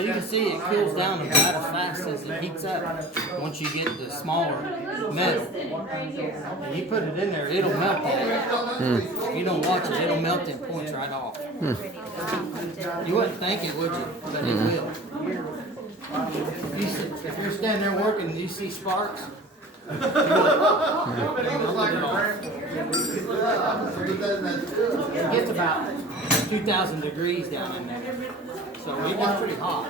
But you can see it cools down about as fast as it heats up once you get the smaller metal. And you put it in there, it'll melt that. If you don't watch it, it'll melt them points right off. You wouldn't think it, would you? But it will. If you're standing there working and you see sparks, it gets about 2,000 degrees down in there. So it gets pretty hot.